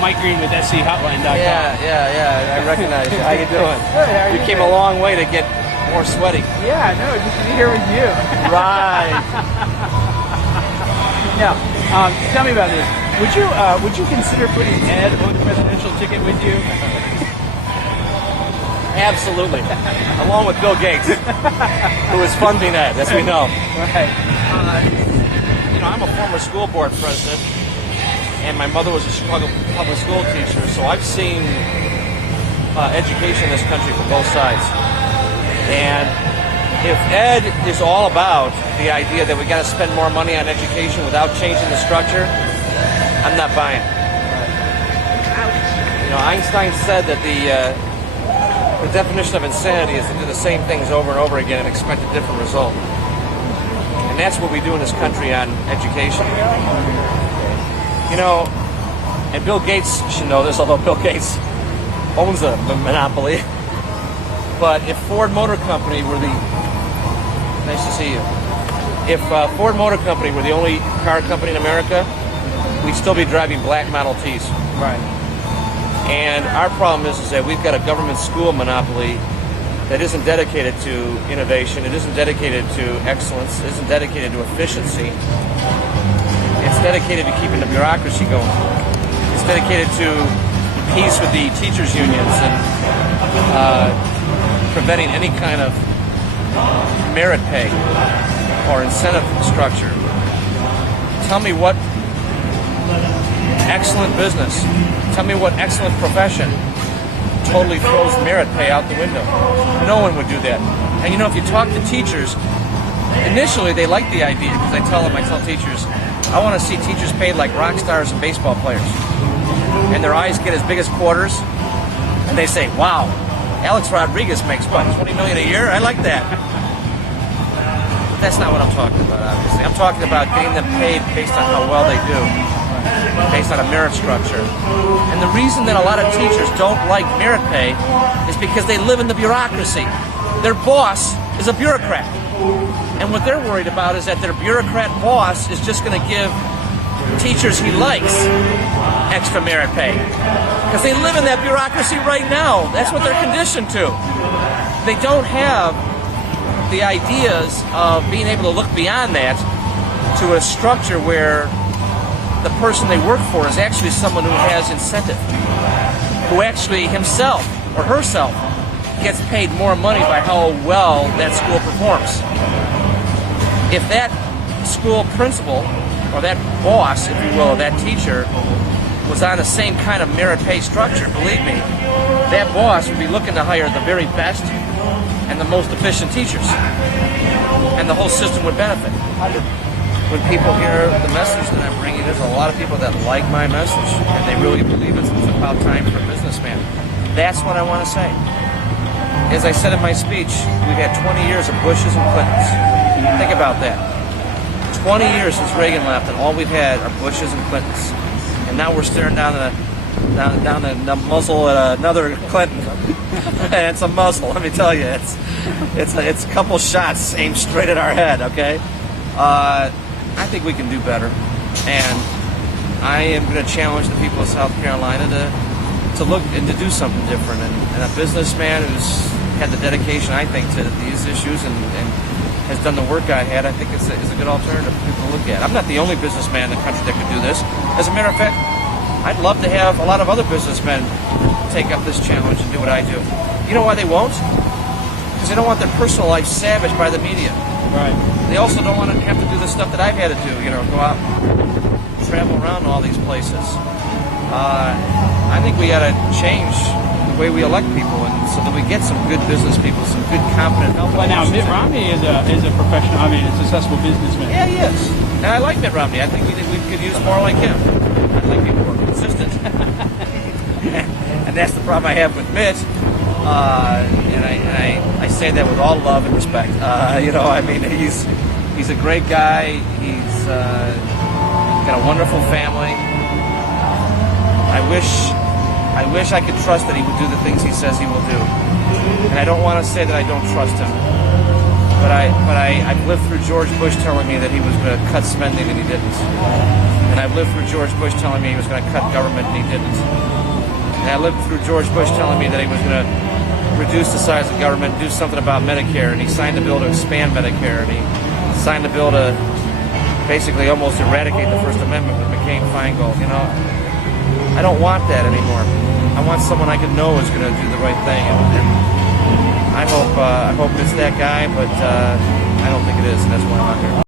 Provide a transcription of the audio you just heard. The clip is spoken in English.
Mike Green with SCHotline.com. Yeah. I recognize you. How you doing? Good. How are You you came doing? a long way to get more sweaty. Yeah, no, just to be here with you. Right. Now, tell me about this. Would you consider putting Ed on the presidential ticket with you? Absolutely. Along with Bill Gates, who is funding that, as we know. Right. I'm a former school board president, and my mother was a Chicago public school teacher, so I've seen education in this country from both sides. And if Ed is all about the idea that we got to spend more money on education without changing the structure, I'm not buying it. Einstein said that the definition of insanity is to do the same things over and over again and expect a different result. And that's what we do in this country on education. And Bill Gates should know this, although Bill Gates owns a monopoly. But if Ford Motor Company were nice to see you. If Ford Motor Company were the only car company in America, we'd still be driving black Model Ts. Right. And our problem is that we've got a government school monopoly that isn't dedicated to innovation, it isn't dedicated to excellence, it isn't dedicated to efficiency. It's dedicated to keeping the bureaucracy going. It's dedicated to peace with the teachers' unions and preventing any kind of merit pay or incentive structure. Tell me what excellent business, tell me what excellent profession totally throws merit pay out the window. No one would do that. And if you talk to teachers, initially they like the idea because I tell teachers, I want to see teachers paid like rock stars and baseball players. And their eyes get as big as quarters, and they say, wow, Alex Rodriguez makes what, $20 million a year? I like that. But that's not what I'm talking about, obviously. I'm talking about getting them paid based on how well they do, based on a merit structure. And the reason that a lot of teachers don't like merit pay is because they live in the bureaucracy. Their boss is a bureaucrat. And what they're worried about is that their bureaucrat boss is just going to give teachers he likes extra merit pay. Because they live in that bureaucracy right now. That's what they're conditioned to. They don't have the ideas of being able to look beyond that to a structure where the person they work for is actually someone who has incentive, who actually himself or herself gets paid more money by how well that school performs. If that school principal or that boss, if you will, that teacher was on the same kind of merit pay structure, believe me, that boss would be looking to hire the very best and the most efficient teachers. And the whole system would benefit. When people hear the message that I'm bringing, there's a lot of people that like my message and they really believe it's about time for a businessman. That's what I want to say. As I said in my speech, we've had 20 years of Bushes and Clintons. Think about that. 20 years since Reagan left, and all we've had are Bushes and Clintons. And now we're staring down the muzzle at another Clinton. And it's a muzzle, let me tell you. It's a couple shots aimed straight at our head, okay? I think we can do better. And I am going to challenge the people of South Carolina to look and to do something different. And a businessman who's had the dedication, I think, to these issues and has done the work I had, I think it's a good alternative for people to look at. I'm not the only businessman in the country that could do this. As a matter of fact, I'd love to have a lot of other businessmen take up this challenge and do what I do. You know why they won't? Because they don't want their personal life savaged by the media. Right. They also don't want to have to do the stuff that I've had to do, go out and travel around all these places. I think we got to change the way we elect people, and so that we get some good business people, some good, competent help. Well, now Mitt Romney is a professional, a successful businessman. Yeah, he is. And I like Mitt Romney. I think we could use more like him. I'd like people who are consistent. And that's the problem I have with Mitt. And I say that with all love and respect. He's a great guy. He's got a wonderful family. I wish I could trust that he would do the things he says he will do. And I don't want to say that I don't trust him. I've lived through George Bush telling me that he was going to cut spending and he didn't. And I've lived through George Bush telling me he was going to cut government and he didn't. And I lived through George Bush telling me that he was going to reduce the size of government, do something about Medicare, and he signed a bill to expand Medicare, and he signed a bill to basically almost eradicate the First Amendment with McCain-Feingold. You know, I don't want that anymore. I want someone I can know is going to do the right thing, and I hope it's that guy, but I don't think it is, and that's why I'm out here.